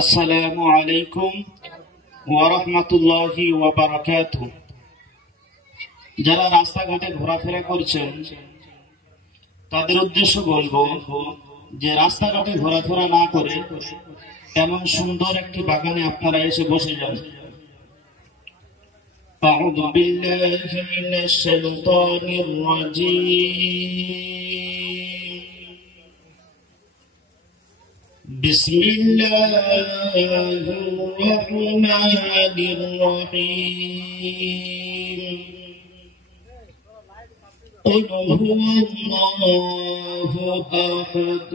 আসসালামু আলাইকুম ওয়া রাহমাতুল্লাহি ওয়া বারাকাতুহু। যারা রাস্তাঘাটে ঘোরাফেরা করছেন তাদের উদ্দেশ্য বলবো যে রাস্তাঘাটে ঘোরাফেরা না করে এমন সুন্দর একটি বাগানে আপনারা এসে বসে যান। আউযু বিল্লাহি মিনাশ শাইতানির রাজীম। বিসমিল্লাহির রাহমানির রহিম। قل هو الله أحد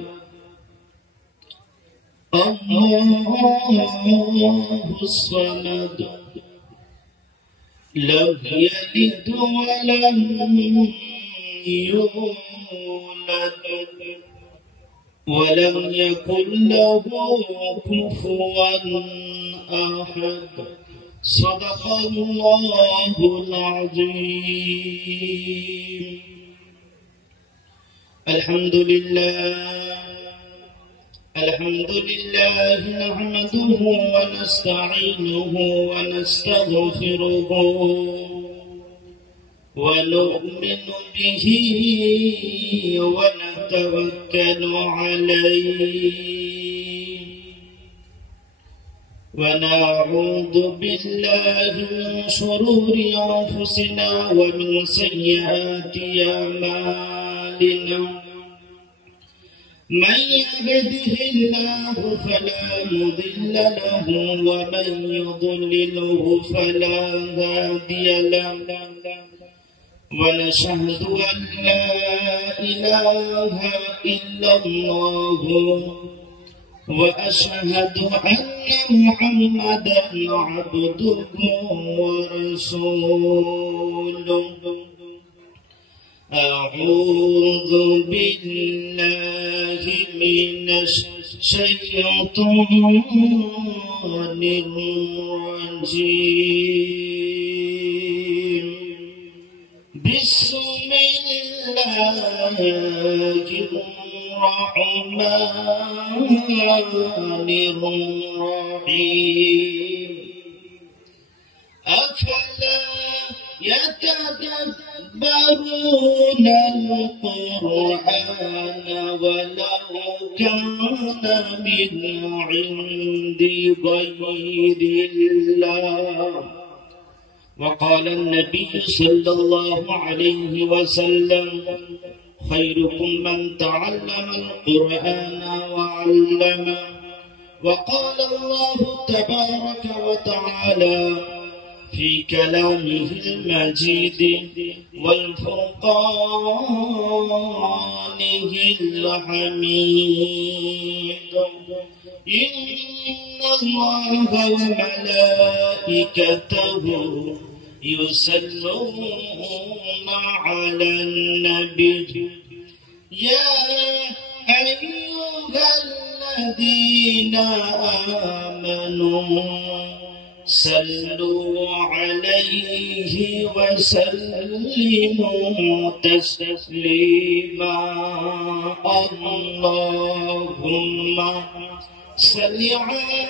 الله الصمد لم يلد ولم يولد ولم يكن له كفوا أحد صدق الله العظيم. الحمد لله نحمده ونستعينه ونستغفره ونؤمن به ونتوكل عليه ونعوذ بالله من شرور أنفسنا ومن سيئات أعمالنا. من يهده الله فلا مضل له ومن يضلله فلا هادي له. ونشهد أن لا إله إلا الله وأشهد أن محمدا عبده ورسوله. أعوذ بالله من الشيطان الرجيم. بسم الله الرحمن الرحيم. أفلا يتدبرون القرآن ولو كان من عند غير الله. وقال النبي صلى الله عليه وسلم خيركم من تعلم القرآن وعلمه. وقال الله تبارك وتعالى في كلامه المجيد والفرقانه الحميد. إن الله وملائكته يصلون على النبي يا أيها الذين آمنوا صلوا عليه وسلموا تسليما. اللهم صل على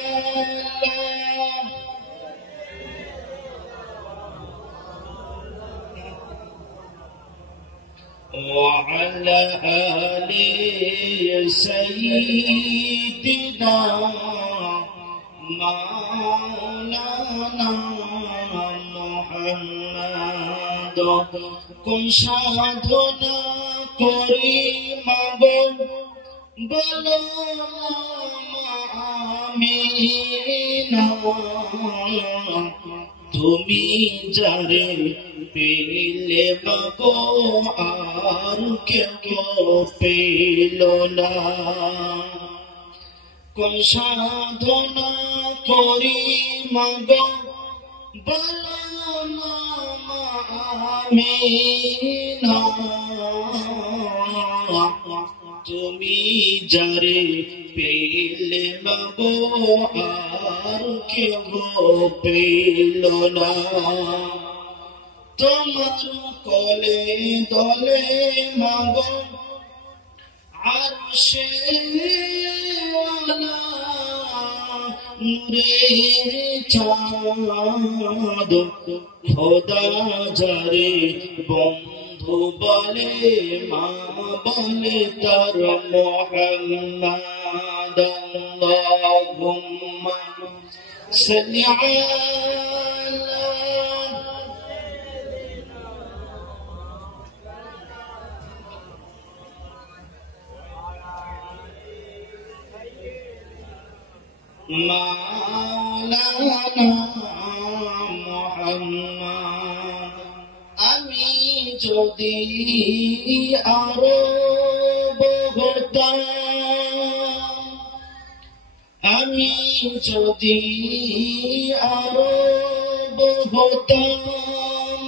وعلى آل سيدنا مولانا محمد. কোন সাধনা করি মাগো বলো আমিনা। তুমি যারে পেলে মাগো আর কেউ পেল না। কোন সাধনা করি মাগো বলো আমিনা। তুমি যারে পেলে মাগো আর কেউ পেল না। তোমার কোলে দলে মাগো আরশে ওয়ালা নূরের চাঁদ খোদা যারে বন্ধু বলে মা বলে তার মুহাম্মদ আল্লাহুম্মা সাল্লি আলা মাওলানা মুহাম্মদ। আমি যদি আরব হতাম, আমি যদি আরব হতাম,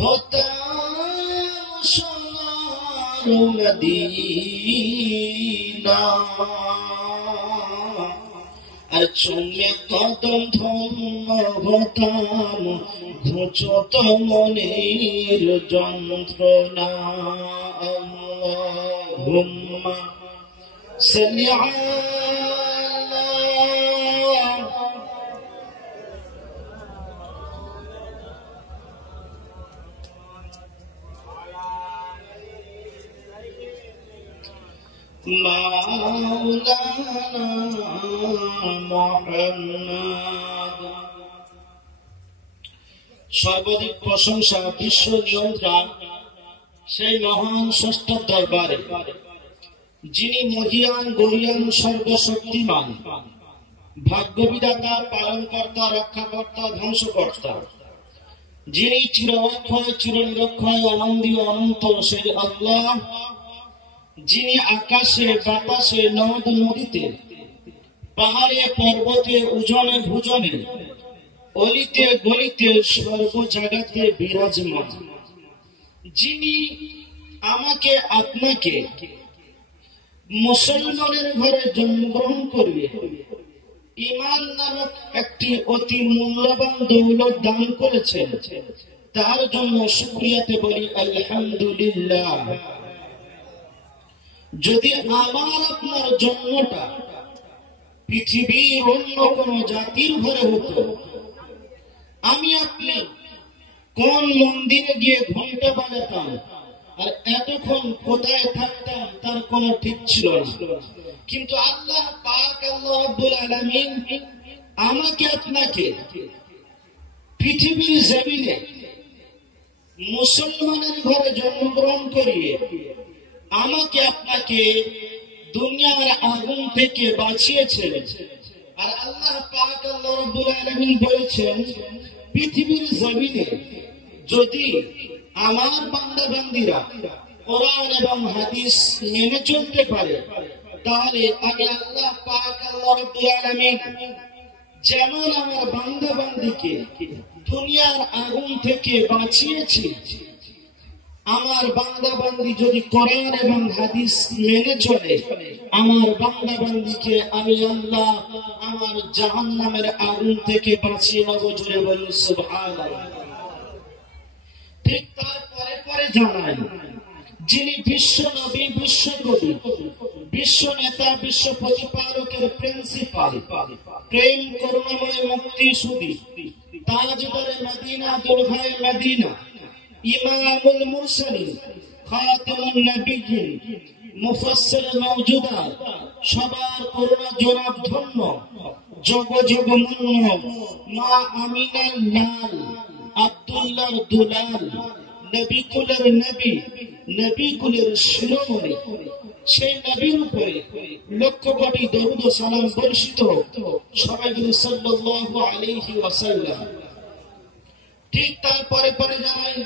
হতাম সোনার মদিনা, আর চুমে কদম ধন্য হতাম ঘুচত মনের যন্ত্রণা। আল্লাহুম্মা সাল্লি আলা মাওলানা মুহাম্মদ। সর্বাধিক প্রশংসা বিশ্ব নিয়ন্ত্রণ সেই মহান স্রষ্টার দরবারে, যিনি মহিয়ান গরিয়ান সর্বশক্তিমান, ভাগ্যবিধাতা, পালনকর্তা, রক্ষাকর্তা, ধ্বংসকর্তা, যিনি চিরঅক্ষয় চিরনিরক্ষয় অনন্দীয় অনন্ত সেই আল্লাহ, যিনি আকাশে বাতাসে নদ নদীতে পাহাড়ে পর্বতে উজনে ভুজনে অলিতে গলিতে সর্ব জায়গাতে বিরাজমান, যিনি আমাকে আপনাকে মুসলমানের ঘরে জন্মগ্রহণ করিয়ে ঈমান নামক একটি অতি মূল্যবান দৌলত দান করেছেন, তার জন্য শুকরিয়াতে বলি আলহামদুলিল্লাহ। যদি আমার আপনার জন্মটা পৃথিবীর অন্য কোন জাতির ঘরে হতো, আমি আপনি কোন মন্দিরে গিয়ে ঘন্টা বাজাতাম আর এতক্ষণ কোথায় থাকতাম তার কোনো ঠিক ছিল না। কিন্তু আল্লাহ পাক আল্লাহ রাব্বুল আলামিন আমাকে আপনাকে পৃথিবীর জমিনে মুসলমানের ঘরে জন্মগ্রহণ করিয়ে আমাকে আপনাকে দুনিয়ার আগুন থেকে বাঁচিয়েছেন। আর আল্লাহ পাক আল্লাহ রাব্বুল আলামিন বলেছেন, পৃথিবীর জমিনে যদি আমার বান্দা বান্দীরা কোরআন এবং হাদিস মেনে চলতে পারে, তাহলে আমি আল্লাহ পাক আল্লাহ রাব্বুল আলামিন যেমন আমার বান্দা বান্দীকে দুনিয়ার আগুন থেকে বাঁচিয়েছি, আমার বান্দা বান্দি যদি কোরআন এবং হাদিস মেনে চলে, আমার বান্দা বান্দিকে আমি আল্লাহ আমার জাহান্নামের আগুন থেকে বাঁচিয়ে নেব। জোরে বলুন সুবহানাল্লাহ। ঠিক তারপরে পরে জানাই, যিনি বিশ্ব নবী, বিশ্ব কবি, বিশ্ব নেতা, বিশ্ব প্রতিপালকের প্রিন্সিপাল, প্রেম করুণাময় মুক্তি সুদী, তাজদারে মদিনা, দুলহায়ে মদিনা, ইমামুল মুরসালিন, খাতামুন নবিয়্যিন, মুফাসসির মাওজুদাত, সবার করুণা জনাব ধন্য, জগ জগ মুন্ন, মা আমিনার লাল, আব্দুল্লাহর দুলাল, নবী কুলের নবী, নবী কুলের শিরোমণি, সেই নবীর উপরে লক্ষ কোটি দরুদ ও সালাম বর্ষিত হোক। সবাই বলি সাল্লাল্লাহু আলাইহি ওয়াসাল্লাম। ঠিক তারপরে পরে জানাই,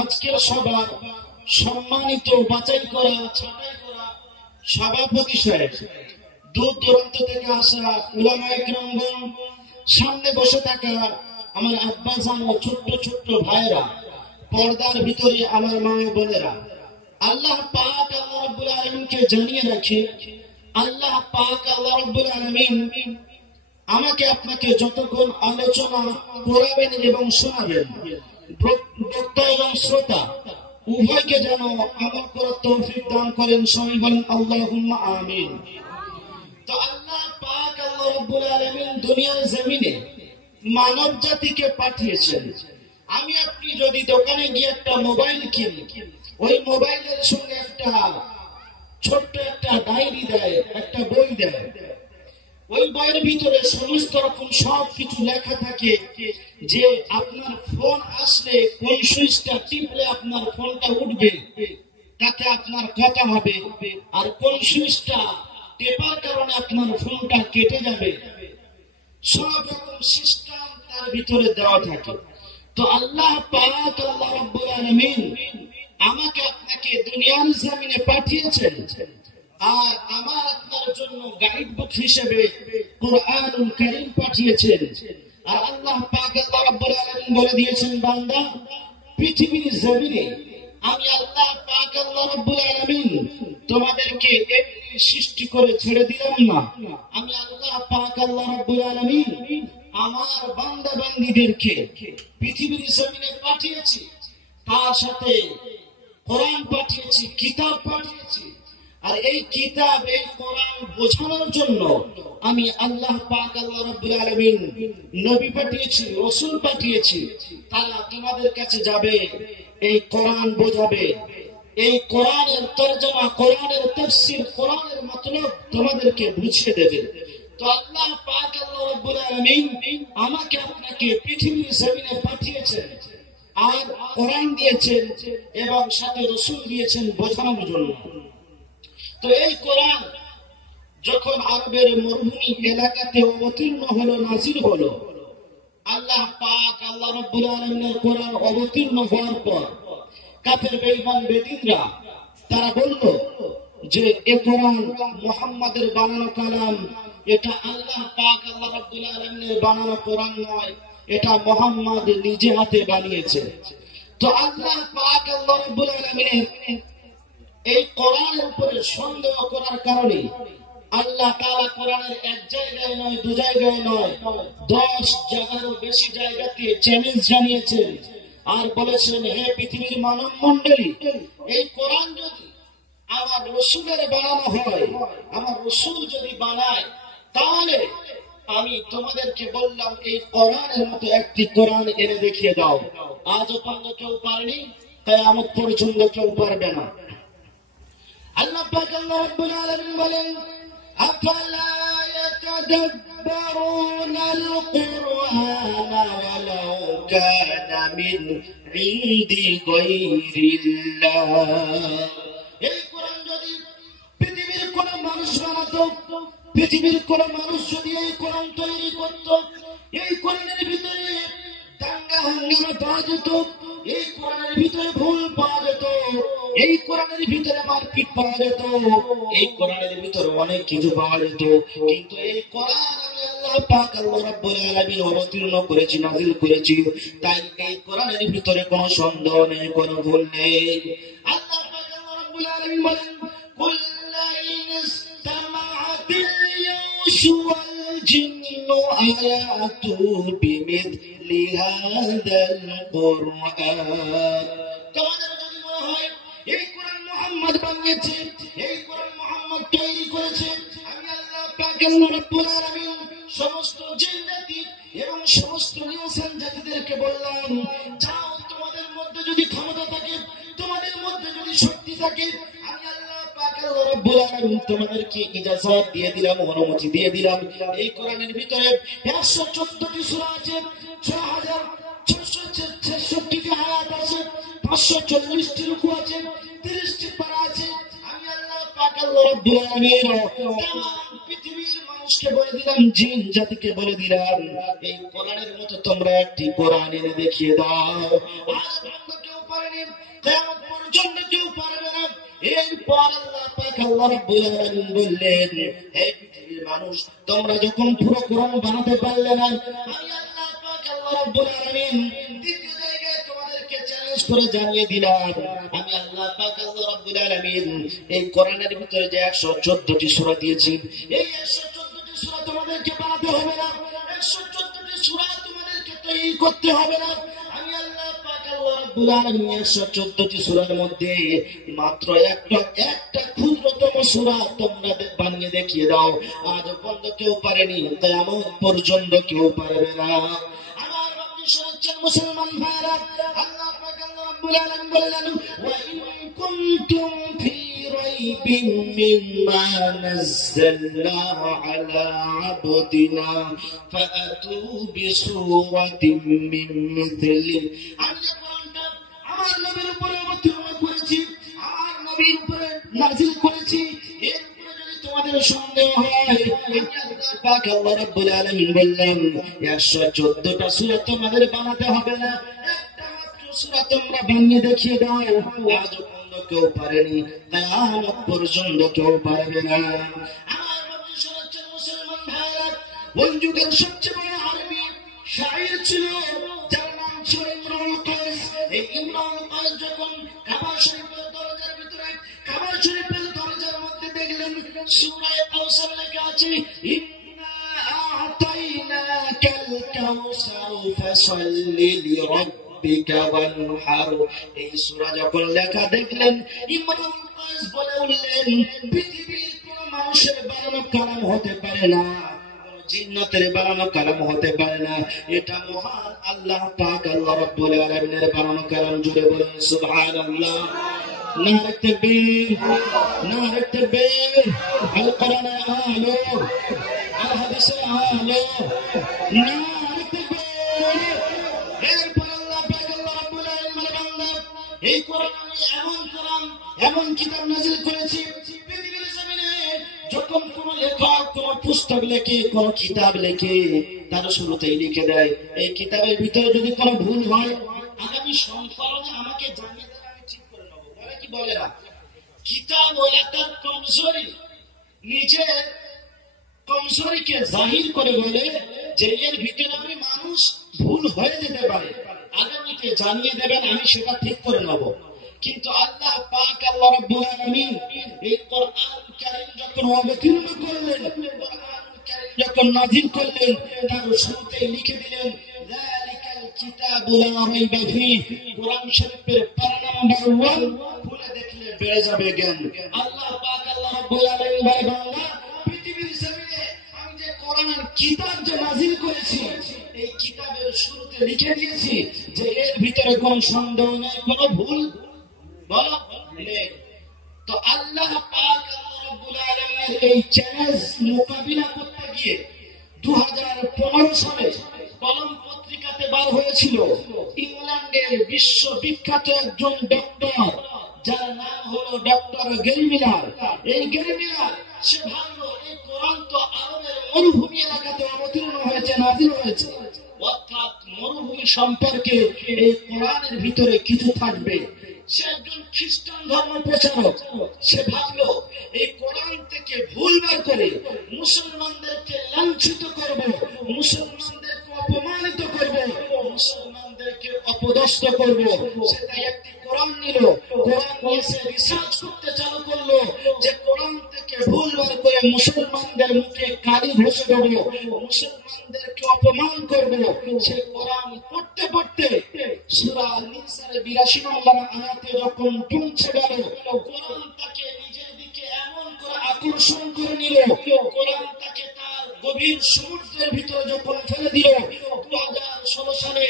আজকের সভা সম্মানিত বাছাই করা, ছাঁটাই করা সভাপতি সাহেব, দূর দূরান্ত থেকে আসা উলামায়ে কিরামগণ, সামনে বসে থাকা আমার আব্বাজান ও ছোট্ট ছোট্ট ভাইরা, পর্দার ভিতরে আমার মা বোনেরা, আল্লাহ পাক আল্লাহ রাব্বুল আলামিনকে জানিয়ে রাখি, আল্লাহ পাক আল্লাহ রাব্বুল আলামিন আমাকে আপনাকে যতক্ষণ আলোচনা করাবেন এবং শোনাবেন, বক্তা এবং শ্রোতা উভয়কে যেন আমল করার তৌফিক দান করেন। সবাই বলেন আল্লাহুম্মা আমিন। তো আল্লাহ পাক আল্লাহ রাব্বুল আলামিন দুনিয়ার জমিনে মানব জাতিকে পাঠিয়েছেন। আমি আপনি যদি দোকানে গিয়ে একটা মোবাইল কিনি, ওই মোবাইলের সঙ্গে একটা ছোট্ট একটা ডায়েরি দেয়, একটা বই দেয়। ওই বইয়ের ভিতরে সমস্ত রকম সবকিছু লেখা থাকে যে আপনার ফোন আসলে কোন সুইচটা টিপলে আপনার ফোনটা উঠবে, তাতে আপনার কথা হবে, আর কোন সুইচটা টেপার কারণে আপনার ফোনটা কেটে যাবে। সব রকম সিস্টেম তার ভিতরে দেওয়া থাকে। তো আল্লাহ পাক, আল্লাহ রাব্বুল আলামিন আমাকে আপনাকে দুনিয়ার জমিনে পাঠিয়েছেন, আর আমার আপনার জন্য গাইড বুক হিসেবে কুরআনুল কারীম পাঠিয়েছেন। আর আল্লাহ পাক, আল্লাহ রাব্বুল আলামিন বলে দিয়েছেন, বান্দা, পৃথিবীর জমিনে আমি আল্লাহ পাক, আল্লাহ রাব্বুল আলামিন তোমাদেরকে এমনি সৃষ্টি করে ছেড়ে দিলাম না। আমি আল্লাহ পাক, আল্লাহ রাব্বুল আলামিন আমার বান্দা বান্দীদেরকে পৃথিবীর জমিনে পাঠিয়েছি, তার সাথে কোরআন পাঠিয়েছি, কিতাব পাঠিয়েছি। আর এই কিতাব, এই কোরআন বোঝানোর জন্য আমি আল্লাহ পাক, আল্লাহ রাব্বুল আলামিন নবী পাঠিয়েছি, রাসূল পাঠিয়েছি। তারা তোমাদের কাছে যাবে, এই কোরআন বোঝাবে, এই কোরআনের তরজমা, কোরআনের তাফসীর, কোরআনের মতলব তোমাদেরকে বুঝিয়ে দেবে। তো আল্লাহ পাক, আল্লাহ রাব্বুল আলামিন আমাকে আপনাকে পৃথিবীর জমিনে পাঠিয়েছেন, আর কোরআন দিয়েছেন এবং সাথে রাসূল দিয়েছেন বোঝানোর জন্য। তো এই কোরআন যখন আরবের মরুভূমি এলাকাতে অবতীর্ণ হলো, নাজিল হলো, আল্লাহ পাক, আল্লাহ রাব্বুল আলামিনের কোরআন অবতীর্ণ হওয়ার পর কাফের বেঈমান বেদিনরা তারা বলল যে এ কোরআন মুহাম্মাদের বানানো কালাম, এটা আল্লাহ পাক, আল্লাহ রাব্বুল আলামিনের বানানো কোরআন নয়, এটা মুহাম্মদ নিজে হাতে বানিয়েছে। তো আল্লাহ পাক, আল্লাহ রাব্বুল আলামিনের এই কোরআনের উপরে সন্দেহ করার কারণে আল্লাহ তাআলা কোরআনের এক জায়গায় নয়, দু জায়গায় নয়, 10 জায়গারও বেশি জায়গাতে চ্যালেঞ্জ জানিয়েছেন আর বলেছেন, হে পৃথিবীর মানব মণ্ডলী, এই কোরআন যদি আমার রাসূলের বানানো হয়, আমার রাসূল যদি বানায়, তাহলে আমি তোমাদেরকে বললাম এই কোরআনের মতো একটি কোরআন এনে দেখিয়ে দাও। আজও পর্যন্ত কেউ পারেনি, কিয়ামত পর্যন্ত কেউ পারবে না। আল্লাহ পাক, আল্লাহ রাব্বুল আলামিন বলেন, আফালা ইয়াতাদাব্বারুনাল কুরআনা ওয়ালাউ কানা মিন ইনদি গায়রিল্লাহ। এই কোরআন যদি পৃথিবীর কোন মানুষ বানাতো, পৃথিবীর কোন মানুষ যদি এই কোরআন তৈরি করত, এই কোরআনের ভিতরে দাঙ্গা হাঙ্গামা পাওয়া যেত, এই কোরআনের ভিতরে ভুল পাওয়া যেত, এই কোরআনের ভিতরে মারপিট পাওয়া যেত, এই কোরআনের ভিতরে অনেক কিছু পাওয়া যেত। কিন্তু এই কোরআন আমি আল্লাহ পাক, আল্লাহ রাব্বুল আলামিন অবতীর্ণ করেছি, নাযিল করেছি, তাই এই কোরআনের ভিতরে কোনো সন্দেহ নেই, কোনো ভুল নেই। আল্লাহ পাক, আল্লাহ রাব্বুল আলামিন বলেন, কুল লা ইনস্তামাআতিল ইনসু ওয়াল জিন্নু আয়াতু বিমিথলি হাযাল কুরআন। তোমাদের যদি মনে হয় এই কোরআন মুহাম্মদ বানিয়েছে, এই কোরআন মুহাম্মদ তৈরি করেছে, আমি আল্লাহ পাক, আল্লাহ রাব্বুল আলামিন সমস্ত জিন জাতি এবং সমস্ত ইনসান জাতিদেরকে বললাম, যাও, তোমাদের মধ্যে যদি ক্ষমতা থাকে, তোমাদের মধ্যে যদি শক্তি থাকে, আমি আল্লাহ পাক, আল্লাহ রাব্বুল আলামিন তোমাদেরকে ইজাজত দিয়ে দিলাম, অনুমতি দিয়ে দিলাম। এই কোরআনের ভিতরে 114টি সূরা আছে, 6666টি আয়াত আছে, 540টি রুকু আছে, 30টি পারা আছে। আমি আল্লাহ পাক, আল্লাহ রাব্বুল আলামিন পৃথিবীর মানুষকে বলে দিলাম, জিন জাতিকে বলে দিলাম, এই কোরআনের মতো তোমরা একটি কোরআন এনে দেখিয়ে দাও। আজ পর্যন্ত কেউ পারেনি, কিয়ামত পর্যন্ত কেউ পারবে না। এরপর আল্লাহ পাক, আল্লাহ রাব্বুল আলামিন বললেন, হে পৃথিবীর মানুষ, তোমরা যখন পুরো কোরআন বানাতে পারলে না, আমি আল্লাহ পাক, আল্লাহ রাব্বুল আলামিন দ্বিতীয় জায়গায় তোমাদেরকে চ্যালেঞ্জ করে জানিয়ে দিলাম, আমি আল্লাহ পাক, আল্লাহ রাব্বুল আলামিন এই কোরআনের ভিতরে যে 114টি সূরা দিয়েছি, এই 114টি সূরা তোমাদেরকে বানাতে হবে না, 114টি সূরা তোমাদেরকে তৈরি করতে হবে না। আমি আল্লাহ পাক, আল্লাহ রাব্বুল আলামিন 114টি সূরার মধ্যে মাত্র একটা ক্ষুদ্র সহজতম সূরা তোমরা বানিয়ে দেখিয়ে দাও। আজ পর্যন্ত কেউ পারেনি, কিয়ামত পর্যন্ত কেউ পারবে না। আমার বাবা শুনছেন মুসলমান ভাইরা, আল্লাহ পাক আল্লাহ রাব্বুল আলামিন বলেন, ওয়া ইন কুনতুম ফি রাইবিন মিম্মা নাযালনা আলা আবদিনা ফাআতু বিসূরাতিন মিন মিথলি। আমি যে কোরআনটা আমার নবীর উপরে অবতীর্ণ করেছি, আমার নবীর উপরে নাযিল করেছি, এর উপরে যদি তোমাদের সন্দেহ হয়, আল্লাহ পাক আল্লাহ রাব্বুল আলামিন বললেন 114টা সূরা তোমাদের বানাতে হবে না, একটা মাত্র সূরা তোমরা বানিয়ে দেখিয়ে দাও। আজ পর্যন্ত কেউ পারেনি, কিয়ামত পর্যন্ত কেউ পারবে না। আমার বাবা শুনছেন মুসলমান ভাইরা, ওই যুগের সবচেয়ে বড় আরবি শায়ের ছিল যার নাম ছিল ইমরুল কায়েস। এই ইমরুল কায়েস যখন কাবা শরীফের দরজার ভিতরে, কাবা শরীফের দরজার মধ্যে দেখলেন সূরা কাউসার লেখা আছে, ইন্না আ'তাইনাকাল কাউসার ফাসাল্লি লিরাব্বিকা ওয়ানহার। এই সূরা যখন লেখা দেখলেন, ইমরুল কায়েস বলে উঠলেন, পৃথিবীর কোন মানুষের বানানো কালাম হতে পারে না, জিন্নাতের বানানো কালাম হতে পারে না, এটা মহান আল্লাহ পাক আল্লাহ রাব্বুল আলামিনের বানানো কালাম। জুড়ে বলুন সুবহানাল্লাহ। নারে তাকবীর, নারে তাকবীর। আল কোরআনে আলো, আল হাদিসে আলো, নারে তাকবীর। এরপর আল্লাহ পাক আল্লাহ রাব্বুল আলামিনের বান্দা, এই কোরআন আমি এমন কিতাব নাযিল করেছি, পৃথিবীর জমিনে যখন কোন লেখক কোন পুস্তক লেখে, কোন কিতাব লেখে, তার শুরুতেই লিখে দেয় এই কিতাবের ভিতরে যদি কোনো ভুল হয়, আগামী সংস্করণে আমাকে জানিয়ে দেন, আমি ঠিক করে নেবো। বলে কি বলে না? কিতাব ও একটা কমজোরি, নিজের কমজোরিকে জাহির করে বলে যে এর ভিতরে আমি মানুষ ভুল হয়ে যেতে পারে, আগামীকে জানিয়ে দেবেন, আমি সেটা ঠিক করে নেবো। কিন্তু আল্লাহ পাক আল্লাহ রাব্বুল আলামিন এই কোরআন কারীম যখন অবতীর্ণ করলেন, কোরআন কারীম যখন নাযিল করলেন, তার শুরুতেই লিখে দিলেন যালিকাল কিতাবু লা রাইবা ফীহ। কোরআন শরীফের পারা নাম্বার 1 খুলে দেখলে বেড়ে যাবে জ্ঞান। আল্লাহ পাক আল্লাহ রাব্বুল আলামিন বান্দা, পৃথিবীর জমিনে আমি যে কোরআনের কিতাব যে নাযিল করেছি, এই কিতাবের শুরুতে লিখে দিয়েছি যে এর ভিতরে কোনো সন্দেহ নেই, কোনো ভুল বলো নেই। তো আল্লাহ পাক আল্লাহ রাব্বুল আলামিনের এই চ্যালেঞ্জ মোকাবিলা করতে গিয়ে 2015 সালে কলম পত্রিকাতে বার হয়েছিল ইংল্যান্ডের বিশ্ববিখ্যাত একজন ডক্টর, যার নাম হলো ডক্টর গ্যারি মিলার। এই গ্যারি মিলার সে ভাবলো এই কোরআন তো আরবের মরুভূমি এলাকাতে অবতীর্ণ হয়েছে, নাযিল হয়েছে, অর্থাৎ মরুভূমি সম্পর্কে এই কোরআনের ভিতরে কিছু থাকবে। সে একজন খ্রিস্টান ধর্ম প্রচারক, সে ভাবলো এই কোরআন থেকে ভুল বের করে মুসলমানদেরকে লাঞ্ছিত করবে, মুসলমানদেরকে অপমানিত করবে, মুসলমানদেরকে অপদস্থ করবে। সে তাই একটি কোরআন নিল, কোরআন নিয়ে সে রিসার্চ করতে চালু করলো যে কোরআন থেকে ভুল বের করে মুসলমানদের মুখে কালি ঘষে দেবো, মুসলমানদেরকে অপমান করবো। সে কোরআন পড়তে পড়তে সূরা নিসার 82 নম্বর আয়াতে যখন পৌঁছে গেল, কোরআন তাকে নিজের দিকে এমন করে আকর্ষণ করে নিল, কোরআন তাকে তার গভীর সমুদ্রের ভিতরে যখন ফেলে দিল। 2016 সালে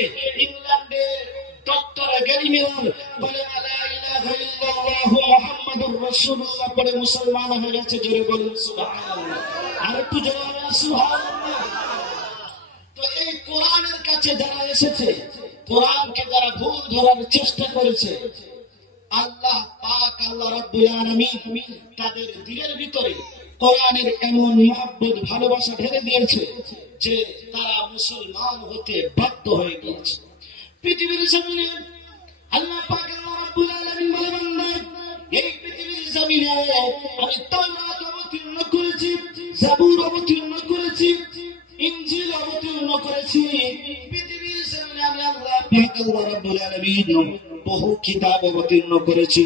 ইংল্যান্ডের ডক্টর গ্যারি মিলার বলে লা ইলাহা ইল্লাল্লাহু মুহাম্মাদুর রাসূলুল্লাহ পড়ে মুসলমান হয়ে গেছে। জোরে বলুন সুবহানাল্লাহ। আর একটু জোরে বলুন সুবহানাল্লাহ। তো এই কোরআনের কাছে যারা এসেছে, কোরআনকে যারা ভুল ধরার চেষ্টা করেছে, আল্লাহ পাক আল্লাহ রাব্বুল আলামিন তাদের দিলের ভিতরে কোরআনের এমন মহব্বত ভালোবাসা ঢেলে দিয়েছে যে তারা মুসলমান হতে বাধ্য হয়ে গিয়েছে। পৃথিবীর জমিনে আল্লাহ পাক আল্লাহ রাব্বুল আলামিন বলে, বান্দা এই পৃথিবীর জমিনে আমি তাওরাত অবতীর্ণ করেছি, জাবুর অবতীর্ণ করেছি, ইনজিল অবতীর্ণ করেছি। পৃথিবীর জমিনে আমি আল্লাহ পাক আল্লাহ রাব্বুল আলামিন বহু কিতাব অবতীর্ণ করেছি।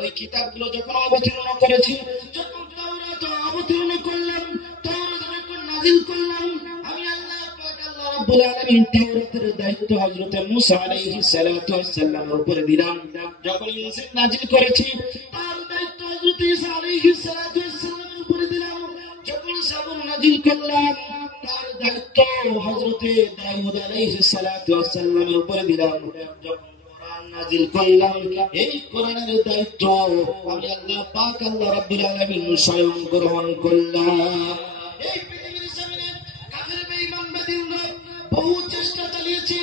ওই কিতাবগুলো যখন অবতীর্ণ করেছি, যখন তাওরাত অবতীর্ণ করলাম, তাওরাত যখন নাযিল করলাম, আমি আল্লাহ পাক আল্লাহ রাব্বুল আলামিন তাওরাতের দায়িত্ব হযরত মুসা আলাইহিস সালাতু ওয়াস সালামের উপরে দিলাম। যখন ইনজিল নাযিল করেছি, তার দায়িত্ব হযরত হযরত ঈসা আলাইহিস সালাতু ওয়াস সালামের উপরে দিলাম। যখন জাবুর নাযিল করলাম তার দায়িত্ব হযরত দাউদ আলাইহিস সালাতু ওয়াস সালামের উপরে দিলাম। যখন কোরআন নাযিল করলাম এই কোরআনের দায়িত্ব আমি আল্লাহ পাক আল্লাহ রাব্বুল আলামিন স্বয়ং গ্রহণ করলাম। এই পৃথিবীর জমিনে কাফের বেঈমান বেদিনরা বহু চেষ্টা চালিয়েছে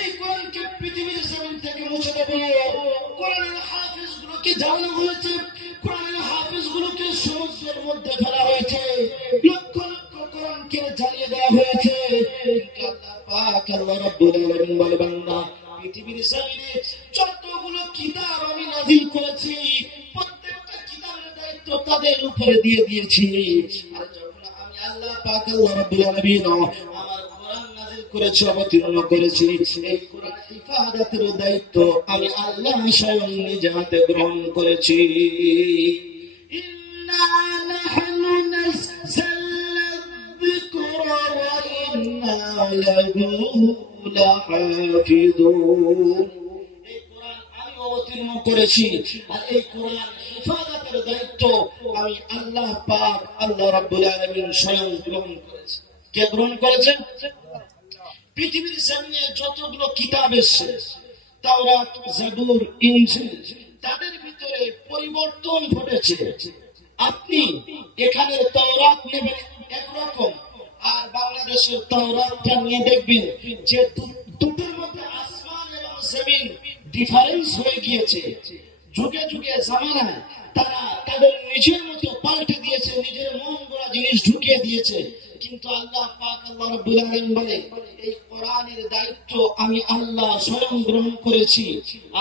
এই কোরআনকে পৃথিবীর জমিন থেকে মুছে দেবে। কোরআনের হাফেজগুলোকে জ্বালানো হয়েছে, কোরআনের হাফেজগুলোকে সমুদ্রের মধ্যে ফেলা হয়েছে, লক্ষ লক্ষ কোরআনকে জ্বালিয়ে দেওয়া হয়েছে। কিন্তু আল্লাহ পাক আল্লাহ রাব্বুল আলামিন বলে, বান্দা পৃথিবীর জমিনে যতগুলো কিতাব আমি নাযিল করেছি প্রত্যেকটা কিতাবের দায়িত্ব তাদের উপরে দিয়ে দিয়েছি। আর যখন আমি আল্লাহ পাক আল্লাহ রাব্বুল আলামিন আমার কোরআন নাযিল করেছি, অবতীর্ণ করেছি, এই কোরআন হিফাজতের দায়িত্ব আমি আল্লাহ স্বয়ং নিজে হাতে গ্রহণ করেছি। ইন্না নাহনু নাযালনা যিকরা ওয়া ইন্না লাহু লাহাফিজুন। এই কোরআন আমি অবতীর্ণ করেছি আর এই কোরআন হিফাজতের দায়িত্ব আমি আল্লাহ পাক আল্লাহ রাব্বুল আলামিন স্বয়ং গ্রহণ করেছি। কে গ্রহণ করেছেন? পৃথিবীর সামনে যতগুলো কিতাব এসেছে, তাওরাত, জাবুর, ইনজিল, তাদের ভিতরে পরিবর্তন ঘটেছে। আপনি এখানে তাওরাত নেবেন একরকম, আর বাংলাদেশের তাওরাতটা নিয়ে দেখবেন যে দুটোর মধ্যে আসমান এবং জমিন ডিফারেন্স হয়ে গিয়েছে। যুগে যুগে জামানায় তারা তাদের নিজের মতো পাল্টে দিয়েছে, নিজের মন গড়া জিনিস ঢুকিয়ে দিয়েছে। কিন্তু আল্লাহ পাক আল্লাহ রাব্বুল আলামিন বলে, এই কোরআনের দায়িত্ব আমি আল্লাহ স্বয়ং গ্রহণ করেছি।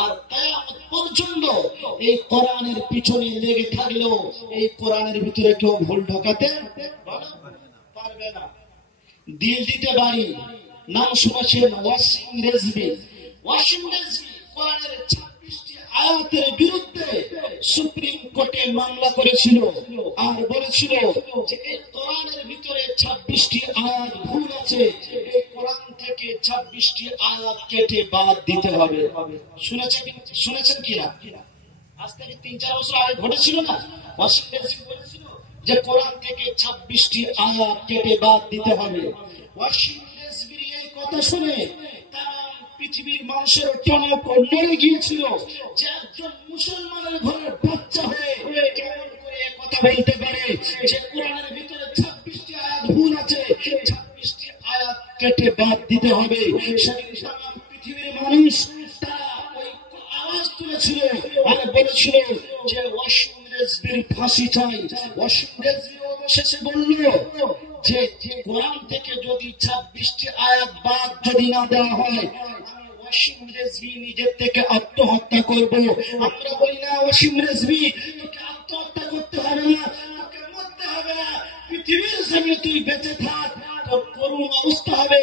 আর কিয়ামত পর্যন্ত এই কোরআনের পিছনে লেগে থাকলেও এই কোরআনের ভিতরে কেউ ভুল ঢোকাতে পারবে না। দিল দিতে বাড়ি নাম শুনেছেন ওয়াসিম রেজভি। ওয়াসিম রেজভি কোরআনের 26টি আয়াতের বিরুদ্ধে সুপ্রিম কোর্টে মামলা করেছিল আর বলেছিল যে এই কোরআনের ভিতরে 26টি আয়াত ভুল আছে, এই কোরআন থেকে 26টি আয়াত কেটে বাদ দিতে হবে। শুনেছেন কিনা? আজ থেকে 3-4 বছর আগে ঘটেছিল না? ওয়াসিম রেজভি বলেছিল যে কোরআন থেকে 26টি আয়াত কেটে বাদ দিতে হবে। ওয়াসিম রেজভির এই কথা শুনে পৃথিবীর মানুষের টনক নড়ে গিয়েছিল যে একজন মুসলমানের ঘরের বাচ্চা হয়ে কেমন করে কথা বলতে পারে যে কোরআনের ভিতরে 26টি আয়াত ভুল আছে, 26টি আয়াত কেটে বাদ দিতে হবে। সেদিন তাম পৃথিবীর মানুষ তারা ওই আওয়াজ তুলেছিল আর বলেছিল যে ওয়াসিম রেজভির ফাঁসি চাই। ওয়াসিম রেজভি অবশেষে বলল যে কোরআন থেকে যদি 26টি আয়াত বাদ যদি না দেওয়া হয়, ওয়াসিম রেজভি নিজের থেকে আত্মহত্যা করব। আমরা বলি না ওয়াসিম রেজভি তোকে আত্মহত্যা করতে হবে না, তোকে মরতে হবে না, পৃথিবীর জমিনে তুই বেঁচে থাক, তোর করুণ অবস্থা হবে,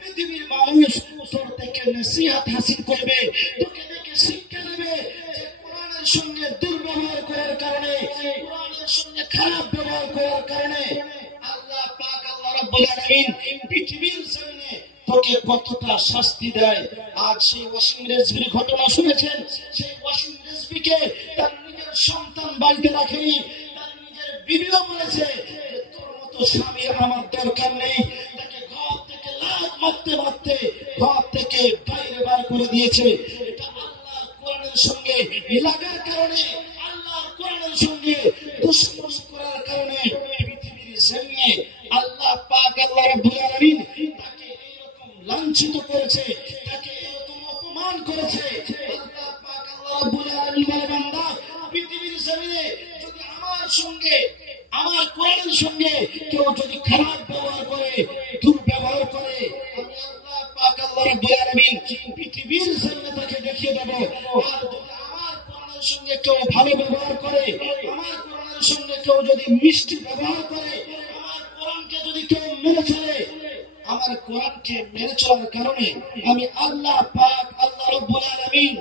পৃথিবীর মানুষ তোর থেকে নসিহত হাসিল করবে, তোকে দেখে শিক্ষা নেবে যে কোরআনের সঙ্গে দুর্ব্যবহার করার কারণে, কোরআনের সঙ্গে খারাপ ব্যবহার করার কারণে আল্লাহ পাক আল্লাহ রাব্বুল আলামিন পৃথিবীর জমিনে তোকে কতটা শাস্তি দেয়। আজ সেই ওয়াসিম রেজভির ঘটনা শুনেছেন। সেই ওয়াসিম রেজভিকে তার নিজের সন্তান বাড়িতে রাখেনি, তার নিজের বিবিও বলেছে তোর মতো স্বামী আমার দরকার নেই। তাকে ঘর থেকে লাত মারতে মারতে ঘর থেকে বাইরে বার করে দিয়েছে। এটা আল্লাহর কোরআনের সঙ্গে লাগার কারণে, আল্লাহর কোরআনের সঙ্গে দুশ্মনী করার কারণে পৃথিবীর জমিনে আল্লাহ পাক আল্লাহ রাব্বুল আলামিন তাকে এরকম লাঞ্ছিত করেছে, তাকে এরকম অপমান করেছে। আল্লাহ পাক আল্লাহ রাব্বুল আলামিন বলে, বান্দা পৃথিবীর জমিনে যদি আমার সঙ্গে, আমার কোরআনের সঙ্গে কেউ যদি খারাপ ব্যবহার করে, দুর্ব্যবহার করে, আমি আল্লাহ পাক আল্লাহ রাব্বুল আলামিন পৃথিবীর জমিনে তাকে দেখিয়ে দেব। আর যদি আমার কোরআনের সঙ্গে কেউ ভালো ব্যবহার করে, আমার কোরআনের সঙ্গে কেউ যদি মিষ্টি ব্যবহার করে, আমার কোরআনকে যদি কেউ মেনে চলে, আমার কোরআনকে মেনে চলার কারণে আমি আল্লাহ পাক আল্লাহ রাব্বুল আলামিন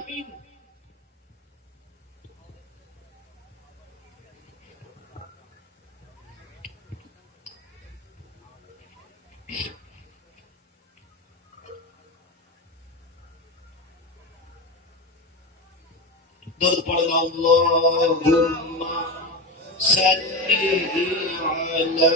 দরুদ পড়েন আল্লাহুম্মা সাল্লি আলা।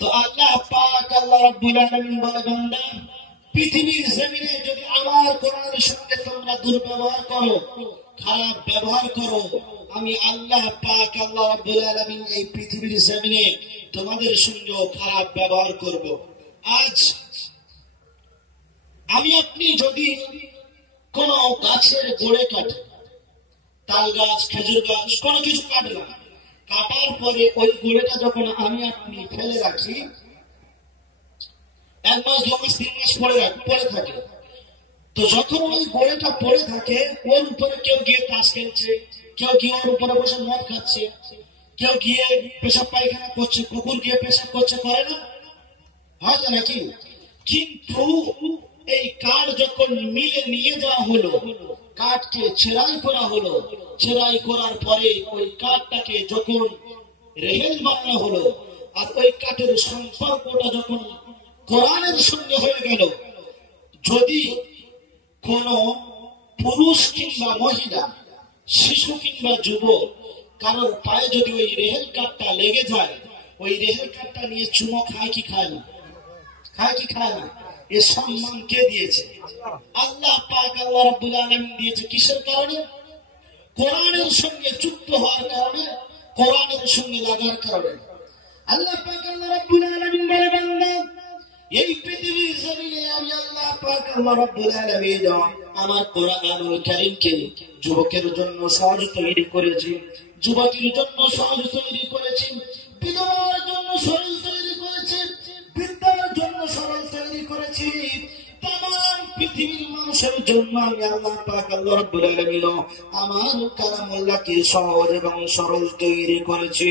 তো আল্লাহ পাক আল্লাহ রাব্বুল আলামিন বলে, বান্দা পৃথিবীর জমিনে যদি আমার কোরআনের সঙ্গে তোমরা দুর্ব্যবহার করো, খারাপ ব্যবহার করো, আমি আল্লাহ পাক আল্লাহ রাব্বুল আলামিন এই পৃথিবীর জমিনে তোমাদের সঙ্গে খারাপ ব্যবহার করব। আজ আমি আপনি যদি কোন গাছের গোড়ে কাটি, তাল গাছ, খেজুর গাছ, কোনো কিছু কাটলাম, কাটার পরে ওই গোড়েটা যখন আমি আপনি ফেলে রাখি, 1 মাস 2 মাস 3 মাস পড়ে থাকে, তো যখন ওই গোড়েটা পড়ে থাকে, ওর উপরে কেউ গিয়ে তাস খেলছে, কেউ গিয়ে ওর উপরে বসে মদ খাচ্ছে, কেউ গিয়ে পেশাব পায়খানা করছে, কুকুর গিয়ে পেশাব করছে, করে না? হয় না নাকি? কিন্তু এই কাঠ যখন মিলে নিয়ে যাওয়া হলো, কাঠকে ছেড়াই করা হলো, ছেড়াই করার পরে ওই কাঠটাকে যখন রেহেল বানানো হলো, আর ওই কাঠের সম্পর্কটা যখন কোরআনের সঙ্গে হয়ে গেল, যদি কোন পুরুষ কিংবা মহিলা, শিশু কিংবা যুবক কারোর পায়ে যদি ওই রেহেল কাঠটা লেগে যায়, ওই রেহেল কাঠটা নিয়ে চুমো খায় কি খায় না? খায় কি খায় না? এ সম্মান কে দিয়েছে? আল্লাহ পাক আল্লাহ রাব্বুল আলামিন দিয়েছে। কিসের কারণে? কোরআনের সঙ্গে যুক্ত হওয়ার কারণে, কোরআনের সঙ্গে লাগার কারণে। আল্লাহ পাক আল্লাহ রাব্বুল আলামিন বলে, বান্দা এই পৃথিবীর জমিনে আমি আল্লাহ পাক আল্লাহ রাব্বুল আলামিন আমার কোরআনুল কারীমকে যুবকের জন্য সহজ তৈরি করেছি, যুবতীর জন্য সহজ তৈরি করেছি, বিধবার জন্য সরল তৈরি করেছি, বৃদ্ধার জন্য সরল তৈরি করেছি। তামাম পৃথিবীর মানুষের জন্য আমি আল্লাহ পাক আল্লাহ রাব্বুল আলামিন আমার কালামুল্লাহকে সহজ এবং সরল তৈরি করেছি।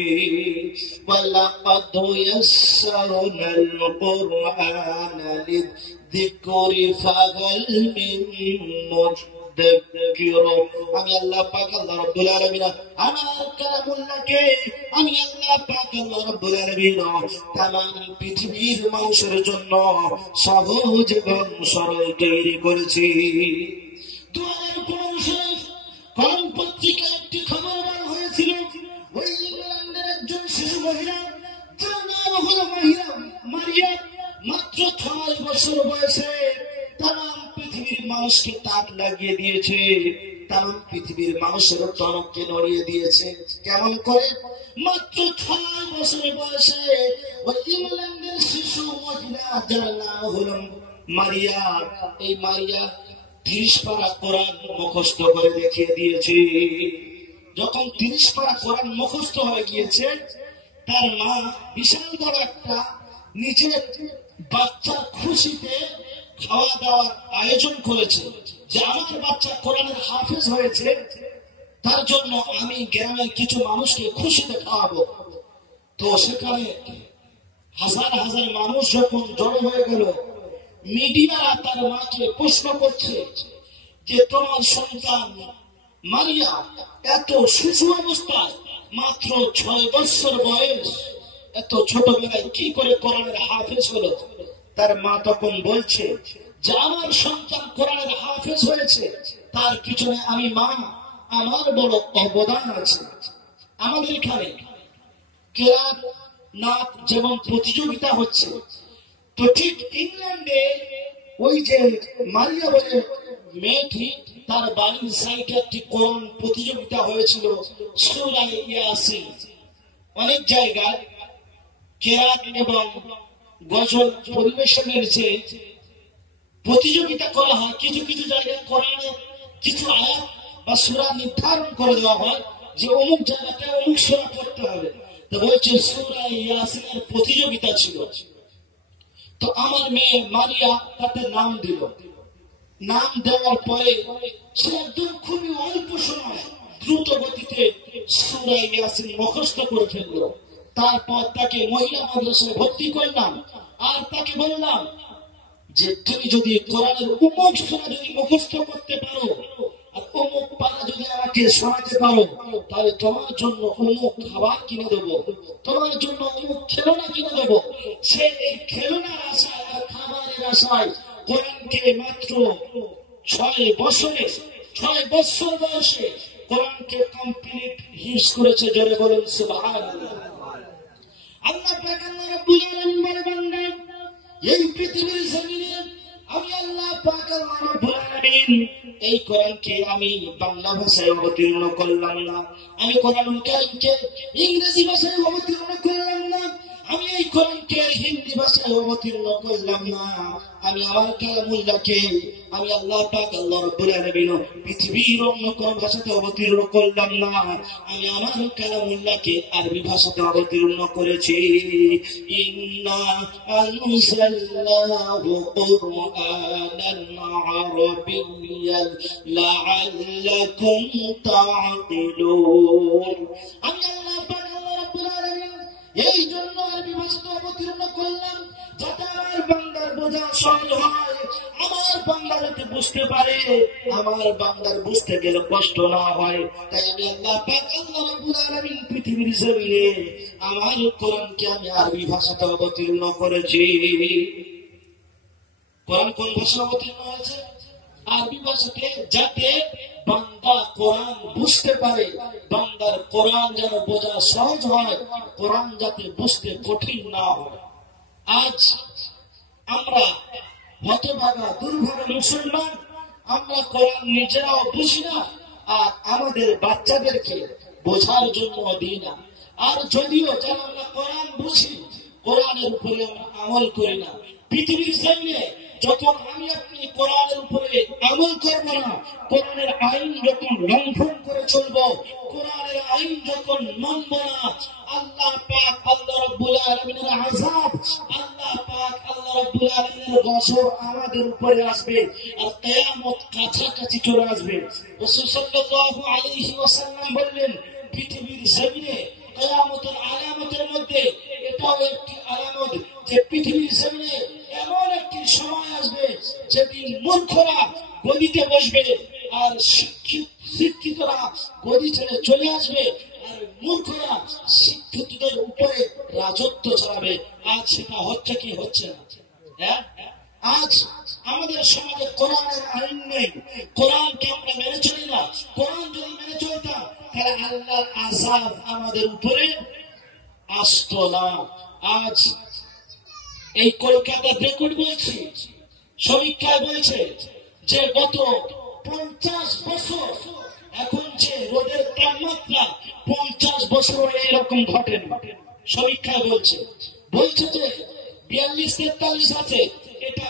ওয়ালাকাদ ইয়াসসারনাল কুরআনা লিযিকরি ফাহাল মিন মুদ্দাক্কির। আমি আল্লাহ পাক আল্লাহ রাব্বুল আলামিন আমার কালামুল্লাহকে, আমি আল্লাহ পাক আল্লাহ রাব্বুল আলামিন তামাম পৃথিবীর মানুষের জন্য সহজ এবং সরল তৈরি করেছি। 2015 সালে কলম পত্রিকায় একটি খবর বার হয়েছিল, ওই ইংল্যান্ডের একজন শিশু মহিলা, যার নাম হলো মারিয়া, মাত্র 6 বছর বয়সে তামাম পৃথিবীর মানুষকে তাক লাগিয়ে দিয়েছে, তামাম পৃথিবীর মানুষের টনককে নড়িয়ে দিয়েছে। কেমন করে? মাত্র 6 বছর বয়সে ওই ইংল্যান্ডের শিশু মহিলা, যার নাম হলো মারিয়া, এই মারিয়া 30 পারা কোরআন মুখস্থ করে দেখিয়ে দিয়েছে। যখন 30 পারা কোরআন মুখস্থ হয়ে গিয়েছে, তার মা বিশাল বড় একটা নিজের বাচ্চার খুশিতে খাওয়া দাওয়ার আয়োজন করেছে, যে আমার বাচ্চা কোরআনের হাফেজ হয়েছে, তার জন্য আমি গ্রামের কিছু মানুষকে খুশিতে খাওয়াবো। তো সেখানে হাজার হাজার মানুষ যখন জড়ো হয়ে গেল, মিডিয়ারা তার মাকে প্রশ্ন করছে যে তোমার সন্তান মারিয়া এত শিশু অবস্থায়, মাত্র 6 বছর বয়স, এত ছোটবেলায় কি করে কোরআনের হাফেজ হলো? তার মা তখন বলছে যে আমার সন্তান কোরআনের হাফেজ হয়েছে, তার পিছনে আমি মা, আমার বড় অবদান আছে। আমাদের এখানে কেরাত নাত যেমন প্রতিযোগিতা হচ্ছে, তো ঠিক ইংল্যান্ডে ওই যে মারিয়া বলে মেয়েটি, তার বাড়ির সাইডে একটি কোরআন প্রতিযোগিতা হয়েছিল, সূরা ইয়াসিন। অনেক জায়গায় কেরাত এবং গজল পরিবেশনের যে প্রতিযোগিতা করা হয়, কিছু কিছু জায়গায় কোরআনের কিছু আয়াত বা সূরা নির্ধারণ করে দেওয়া হয় যে অমুক জায়গাতে অমুক সূরা পড়তে হবে। তো বলছে সূরা ইয়াসিনের প্রতিযোগিতা ছিল। তো আমার মেয়ে মারিয়া তাতে নাম দিল। নাম দেওয়ার পরে সে একদম খুবই অল্প সময় দ্রুত গতিতে সূরা ইয়াসিন মুখস্থ করে ফেলল। তারপর তাকে মহিলা মাদ্রাসায় ভর্তি করলাম, আর তাকে বললাম যে তুমি যদি কোরআনের অমুক সূরা যদি মুখস্থ করতে পারো আর অমুক পারা যদি আমাকে শোনাতে পারো, তাহলে তোমার জন্য অমুক খাবার কিনে দেবো, তোমার জন্য অমুক খেলনা কিনে দেবো। সে এই খেলনার আশায় আর খাবারের আশায় কোরআনকে মাত্র 6 বছর বয়সে কোরআনকে কমপ্লিট হিফজ করেছে। জোরে বলুন সুবহানাল্লাহ। আল্লাহ পাক আল্লাহ রাব্বুল আলামিন বলে, বান্দা এই পৃথিবীর জমিনে আমি আল্লাহ পাক আল্লাহ রাব্বুল আলামিন এই কোরআনকে আমি বাংলা ভাষায় অবতীর্ণ করলাম না, আমি কোরআনুল কারীমকে ইংরেজি ভাষায় অবতীর্ণ করলাম না, আমি এই কোরআনকে হিন্দি ভাষায় অবতীর্ণ করলাম না, আমি আমার কালামুল্লাহকে আমি আল্লাহ পাক আল্লাহ রাব্বুল আলামিন পৃথিবীর অন্য কোন ভাষাতে অবতীর্ণ করলাম না, আমি আমার কালামুল্লাহকে আরবি ভাষাতে অবতীর্ণ করেছি। ইন্না আনজালনাহু কুরআনান আরাবিয়্যান লাআল্লাকুম তা'কিলুন। আমি আল্লাহ পাক আল্লাহ রাব্বুল আলামিন এই জন্য আরবি ভাষাতে অবতীর্ণ করলাম, যাতে আমার বান্দার বোঝা সহজ হয়, আমার বান্দার যাতে বুঝতে পারে, আমার বান্দার বুঝতে গেলে কষ্ট না হয়। তাই আমি আল্লাহ পাক আল্লাহ রাব্বুল আলামিন পৃথিবীর জমিনে আমার কোরআনকে আমি আরবি ভাষাতে অবতীর্ণ করেছি। কোরআন কোন ভাষায় অবতীর্ণ হয়েছে? আরবি ভাষাতে, যাতে বান্দা কোরআন বুঝতে পারে, বান্দার কোরআন যেন বোঝা সহজ হয়, কোরআন যাতে বুঝতে কঠিন না হয়। আজ আমরা হতভাগা দুর্ভাগা মুসলমান, আমরা কোরআন নিজেরাও বুঝি না আর আমাদের বাচ্চাদেরকে বোঝার জন্য দিই না। আর যদিও যেন আমরা কোরআন বুঝি, কোরআনের উপরে আমরা আমল করি না। পৃথিবীর জমিনে যখন আমি আপনি কোরআনের উপরে আমল করবো না, কোরআনের আইন যখন লঙ্ঘন করে চলবো, কোরআনের আইন যখন মানব না, আল্লাহ পাক আল্লাহ রাব্বুল আলামিনের আযাব, আল্লাহ পাক আল্লাহ রাব্বুল আলামিনের গজব আমাদের উপরে আসবে আর কিয়ামত কাছাকাছি চলে আসবে। রাসূল সাল্লাল্লাহু আলাইহি ওয়াসাল্লাম বললেন, পৃথিবীর জমিনে কিয়ামতের আলামতের মধ্যে এটাও একটি আলামত যে পৃথিবীর জমিনে এমন একটি সময় আসবে যেদিন মূর্খরা গদিতে বসবে আর শিক্ষিতরা গদি ছেড়ে চলে আসবে, আর মূর্খরা শিক্ষিতদের উপরে রাজত্ব চালাবে। আজ সেটা হচ্ছে কি হচ্ছে না? হ্যাঁ, আজ আমাদের সমাজে কোরআনের আইন নেই, কোরআনকে আমরা মেনে চলি না। কোরআন যদি মেনে চলতাম তাহলে আল্লাহর আযাব আমাদের উপরে আসতো না। আজ এই কলকাতা রেকর্ড বলছি, সমীক্ষায় বলছে যে গত 50 বছর এখন যে রোদের তাপমাত্রা 50 বছর এইরকম ঘটেনি। সমীক্ষায় বলছে যে 42-43 আছে, এটা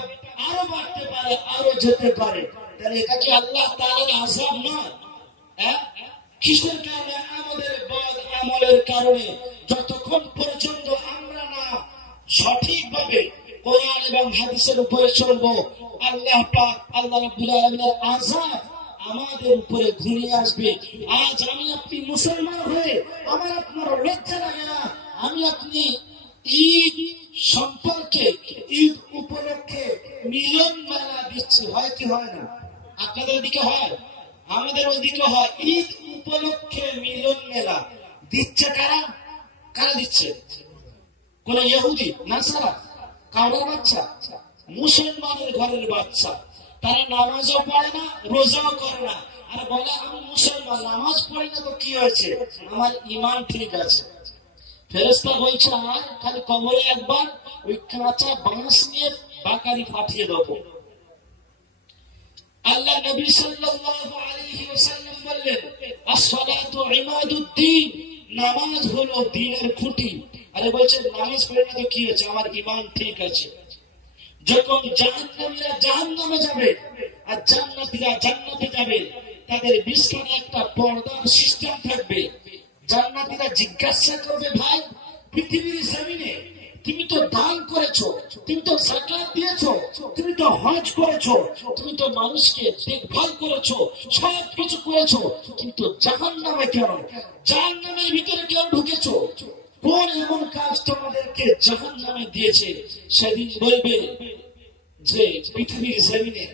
আরো বাড়তে পারে, আরো যেতে পারে। তাহলে এটা কি আল্লাহ তাআলার আযাব নয়? কিসের কারণে? আমাদের বদ আমলের কারণে। যতক্ষণ পর্যন্ত আমরা না সঠিকভাবে কোরআন এবং হাদিসের উপরে চলবো, আল্লাহ পাক আল্লাহ রাব্বুল আলামিনের আযাব আমাদের উপরে ঘুরে আসবে। আজ আমি আপনি মুসলমান হয়ে আমার আপনার লজ্জা লাগে না? আমি আপনি ঈদ সম্পর্কে, ঈদ উপলক্ষে মিলন মেলা দিচ্ছি, হয় কি হয় না? আপনাদের ওদিকে হয়, আমাদের ওদিকে হয়। ঈদ উপলক্ষে মিলন মেলা দিচ্ছে কারা? কারা দিচ্ছে? কোন ইহুদি, নাসারা, কাউরের বাচ্চা? মুসলমানের ঘরের বাচ্চা। তারা নামাজও পড়ে না, রোজাও করে না, আর বলে আমি মুসলমান, নামাজ পড়ি না তো কি হয়েছে, আমার ঈমান ঠিক আছে। ফেরেশতা বলছে আর খালি কবরে একবার ওই কাঁচা বাঁশ নিয়ে বাকারি ফাটিয়ে দেবো। আল্লাহ নবী সাল্লাল্লাহু আলাইহি ওয়াসাল্লাম বললেন, as-salatu ইমাদুদ্দিন, নামাজ হলো দ্বীনের খুঁটি। আরে বলছে নামাজ পড়ে না তো কি হয়েছে, আমার ঈমান ঠিক আছে। যখন জাহান্নামীরা জাহান্নামে যাবে আর জান্নাতীরা জান্নাতে যাবে, তাদের বিছানায় একটা পর্দার সিস্টেম থাকবে। জান্নাতীরা জিজ্ঞাসা করবে, ভাই পৃথিবীর জমিনে তুমি তো দান করেছো, তুমি তো যাকাত দিয়েছো, তুমি তো হজ করেছো, তুমি তো মানুষকে দেখভাল করেছো, সব কিছু করেছো, কিন্তু জাহান্নামে কেন? জাহান্নামের ভিতরে কেন ঢুকেছো? কোন এমন কাজ তোমাদেরকে জাহান্নামে দিয়েছে? সেদিন বলবে যে পৃথিবীর জমিনে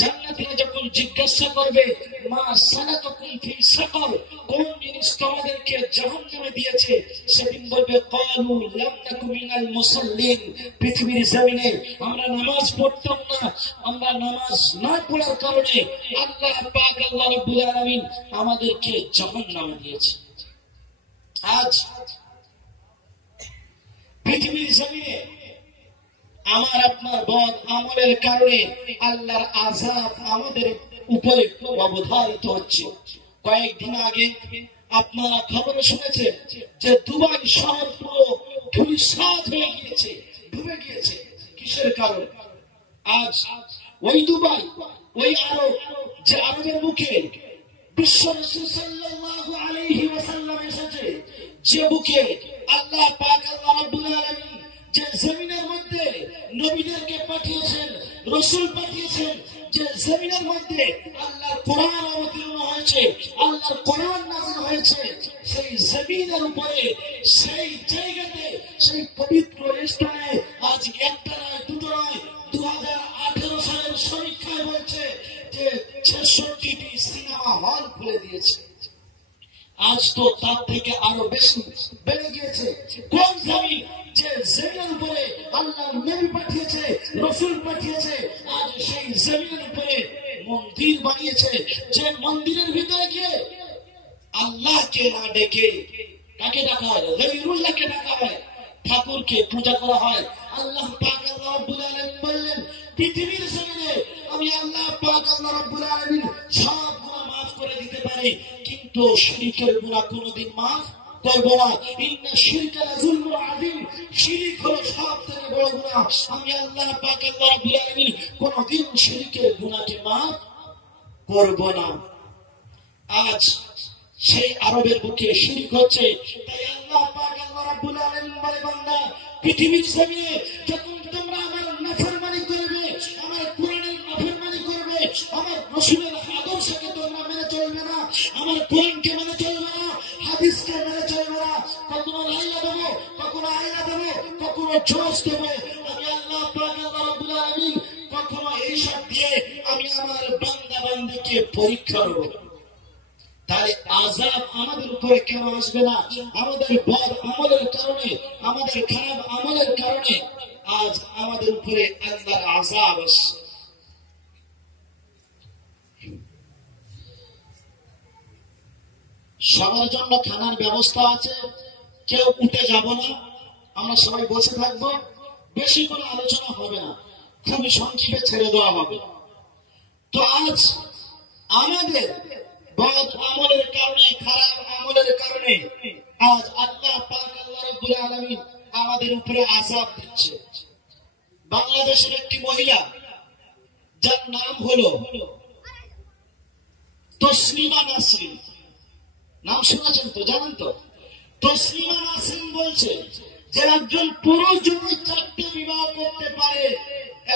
জান্নাতীরা যখন জিজ্ঞাসা করবে মা সালাকাকুম ফি সাকার, কোন জিনিস তোমাদেরকে জাহান্নামে দিয়েছে, সেদিন বলবে ক্বালু লাম নাকু মিনাল মুসাল্লিন, পৃথিবীর জমিনে আমরা নামাজ পড়তাম না, আমরা নামাজ না পড়ার কারণে আল্লাহ পাক আল্লাহ রাব্বুল আলামিন আমাদেরকে জাহান্নামে দিয়েছে। আজ পৃথিবীর জমিনে আমার আপনার বদ আমলের কারণে আল্লাহর আযাব আমাদের উপরে অবধারিত হচ্ছে। কয়েকদিন আগে আপনারা খবরে শুনেছেন যে দুবাই শহর পুরো ধূলিসাৎ হয়ে গিয়েছে, ডুবে গিয়েছে। কিসের কারণে? আজ ওই দুবাই, ওই আরব, যে আরবের মুখে বিশ্ব রাসূল সাল্লাল্লাহু আলাইহি ওয়াসাল্লাম এসেছে, যে বুকে আল্লাহ পাক আল্লাহ রাব্বুল আলামিন যে জমিনের মধ্যে নবীদেরকে পাঠিয়েছেন, রাসূল পাঠিয়েছেন, যে জমিনের মধ্যে আল্লাহর কোরআন অবতীর্ণ হয়েছে, আল্লাহর কোরআন নাযিল হয়েছে, সেই জমিনের উপরে, সেই জায়গাতে, সেই পবিত্র স্থানে আজ একটা নয়, দুটো নয়, 2018 সালের সমীক্ষায় বলছে যে 66টি সিনেমা হল খুলে দিয়েছে। আজ তো তার থেকে আরো বেশি বেড়ে গিয়েছে। কোন জমি, যে জমিনের উপরে আল্লাহ নবী পাঠিয়েছে, রাসূল পাঠিয়েছে, আজ সেই জমিনের উপরে মন্দির বানিয়েছে, যে মন্দিরের ভিতরে গিয়ে আল্লাহকে না ডেকে কাকে ডাকা হয়? গয়রুল্লাহকে ডাকা হয়, ঠাকুরকে পূজা করা হয়। আল্লাহ পাক আল্লাহ রাব্বুল আলামিন বললেন, পৃথিবীর জমিনে আমি আল্লাহ পাক আল্লাহ রাব্বুল আলামিন সব গুনাহ মাফ করে দিতে পারি, কিন্তু শিরকের গুনাহ কোনোদিন মাফ করব না। ইন্না শিরকা লাযুলমুন আযীম, শিরক হলো সবথেকে বড় গুনাহ। আমি আল্লাহ পাক আল্লাহ রাব্বুল আলামিন কোনোদিন শিরকের গুনাহকে মাফ করব না। আজ সেই আরবের বুকে শিরক হচ্ছে, তাই আল্লাহ পাক আল্লাহ রাব্বুল আলামিন বলে, বান্দা পৃথিবীর জমিনে যখন তোমরা আমার নাফরমানি করবে, আমার কোরআনের নাফরমানি করবে, আমার রাসূলের আদর্শকে তোমরা মেনে চলবে না, আমার কোরআনকে মেনে চলবে না, হাদিসকে মেনে চলবে না, কখনো লাইলা দেবো, কখনো আয়না দেবো, কখনো জোশ দেবো, আমি আল্লাহ পাক আল্লাহ রাব্বুল আলামিন কখনো এইসব দিয়ে আমি আমার বান্দা বান্দীকে পরীক্ষা করব। তাই আযাব আমাদের উপরে কেন আসবে না? আমাদের বদ আমলের কারণে, আমাদের খারাপ আমলের কারণে আজ আমাদের উপরে আল্লাহর আযাব আসছে। সবার জন্য খানার ব্যবস্থা আছে, কেউ উঠে যাব না, আমরা সবাই বসে থাকবো, বেশি কোনো আলোচনা হবে না, খুবই সংক্ষেপে ছেড়ে দেওয়া হবে। তো আজ আমাদের বদ আমলের কারণে, খারাপ আমলের কারণে আজ আল্লাহ পাক আল্লাহ রাব্বুল আলামিন আমাদের উপরে আযাব দিচ্ছে। বাংলাদেশের একটি মহিলা, যার নাম হলো তসলিমা নাসরিন, নাম শুনেছেন তো, জানেন তো? তসলিমা নাসরিন বলছে যে একজন পুরুষ যদি 4টে বিবাহ করতে পারে,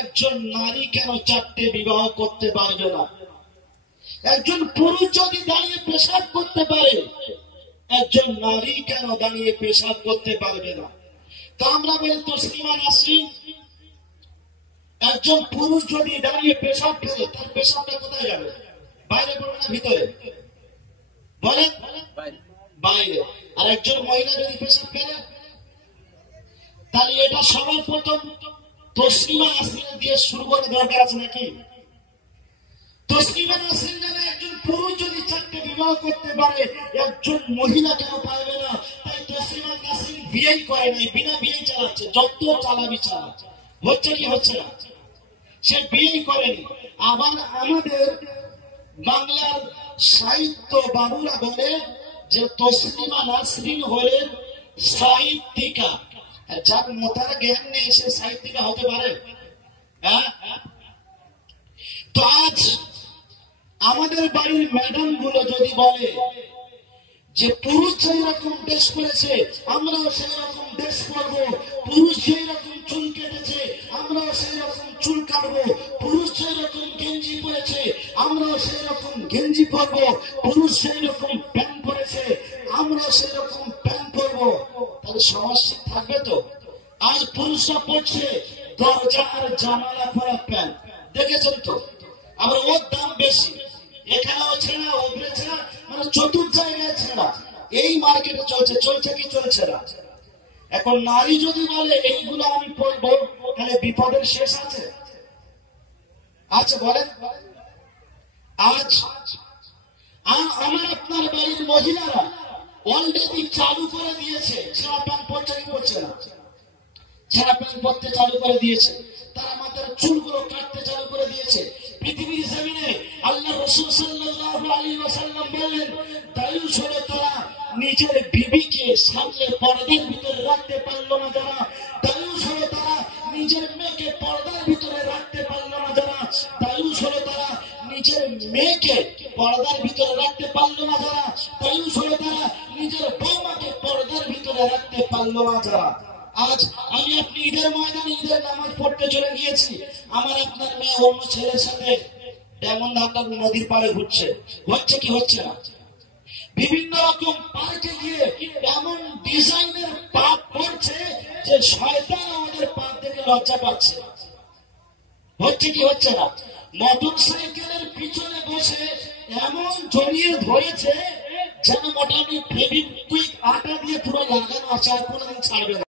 একজন নারী কেন 4টে বিবাহ করতে পারবে না? একজন পুরুষ যদি দাঁড়িয়ে পেশাব করতে পারে, একজন নারী কেন দাঁড়িয়ে পেশাব করতে পারবে না? তো আমরা বলি, তসলিমা নাসরিন, একজন পুরুষ যদি দাঁড়িয়ে পেশাব করে, তার পেশাবটা কোথায় যাবে? বাইরে পড়বে না ভিতরে? বলেন, বাইরে। আর একজন মহিলা যদি পেশাব করে, তাহলে এটা সবার প্রথম তসলিমা নাসরিন দিয়ে শুরু করে দরকার আছে নাকি? তসলিমা নাসরিন নামে একজন পুরুষ যদি 4টে বিবাহ করতে পারে, একজন মহিলা কেন পারবে না? তাই তসলিমা নাসরিন বিয়েই করে নাই, বিনা বিয়েই চালাচ্ছে, যত চালাবি চালা, হচ্ছে কি হচ্ছে না, সে বিয়েই করেনি। আবার আমাদের বাংলার সাহিত্য বাবুরা বলে যে তসলিমা নাসরিন হলেন সাহিত্যিকা। যার মোতার জ্ঞান নেই সে সাহিত্যিকা হতে পারে? তো আজ আমাদের বাড়ির ম্যাডাম গুলো যদি বলে যে পুরুষ যেই রকম ড্রেস করেছে আমরাও সেই রকম ড্রেস করবো, পুরুষ যেই রকম চুল কেটেছে আমরাও সেই রকম চুল কাটবো, পুরুষ যেই রকম গেঞ্জি পরেছে আমরাও সেই রকম গেঞ্জি পরবো, পুরুষ সেই রকম প্যান্ট পরেছে আমরাও সেই রকম প্যান্ট পরবো, তাহলে সমাজ থাকবে তো? আজ পুরুষরা পড়ছে দরজা আর জানালা খোলা প্যান্ট দেখেছেন তো? আবার ওর দাম বেশি, এখানেও ছেঁড়া, ওপরে ছেঁড়া, মানে চতুর জায়গায় ছেঁড়া। এই মার্কেটে চলছে, চলছে কি চলছে না? এখন নারী যদি বলে এইগুলো আমি পরবো, তাহলে বিপদের শেষ আছে? আছে বলেন? আজ আমার আপনার বাড়ির মহিলারা অলরেডি চালু করে দিয়েছে, ছেঁড়া প্যান্ট পরছে কি পরছে না? ছেঁড়া প্যান্ট পরতে চালু করে দিয়েছে। তারা মাথার চুলগুলো কাটতে চালু করে দিয়েছে। পৃথিবীর জমিনে আল্লাহ রাসূল সাল্লাল্লাহু আলাইহি ওয়াসাল্লাম বললেন, দায়ুস হলো তারা নিজের বিবিকে সামনে পর্দার ভিতরে রাখতে পারলো না যারা। দায়ুস হলো তারা নিজের মেয়েকে পর্দার ভিতরে রাখতে পারলো না যারা। দায়ুস হলো তারা নিজের মেয়েকে পর্দার ভিতরে রাখতে পারলো না যারা। দায়ুস হলো তারা নিজের বৌমাকে পর্দার ভিতরে রাখতে পারলো না যারা। আজ আমি আপনি ঈদের ময়দানে ঈদের নামাজ পড়তে চলে গিয়েছি, আমার আপনার মেয়ে অন্য ছেলের সাথে এমন ধাক্কা নদীর পাড়ে ঘুরছে, হচ্ছে কি হচ্ছে না? বিভিন্ন রকম পার্কে গিয়ে এমন ডিজাইনের পাপ করছে যে শয়তান আমাদের পাপ দেখে লজ্জা পাচ্ছে, হচ্ছে কি হচ্ছে না? মোটর সাইকেলের পিছনে বসে এমন জড়িয়ে ধরেছে যেন মোটামুটি ফেভিকুইক আটা দিয়ে পুরো লাগানো আছে, আর কোনোদিন ছাড়বে না।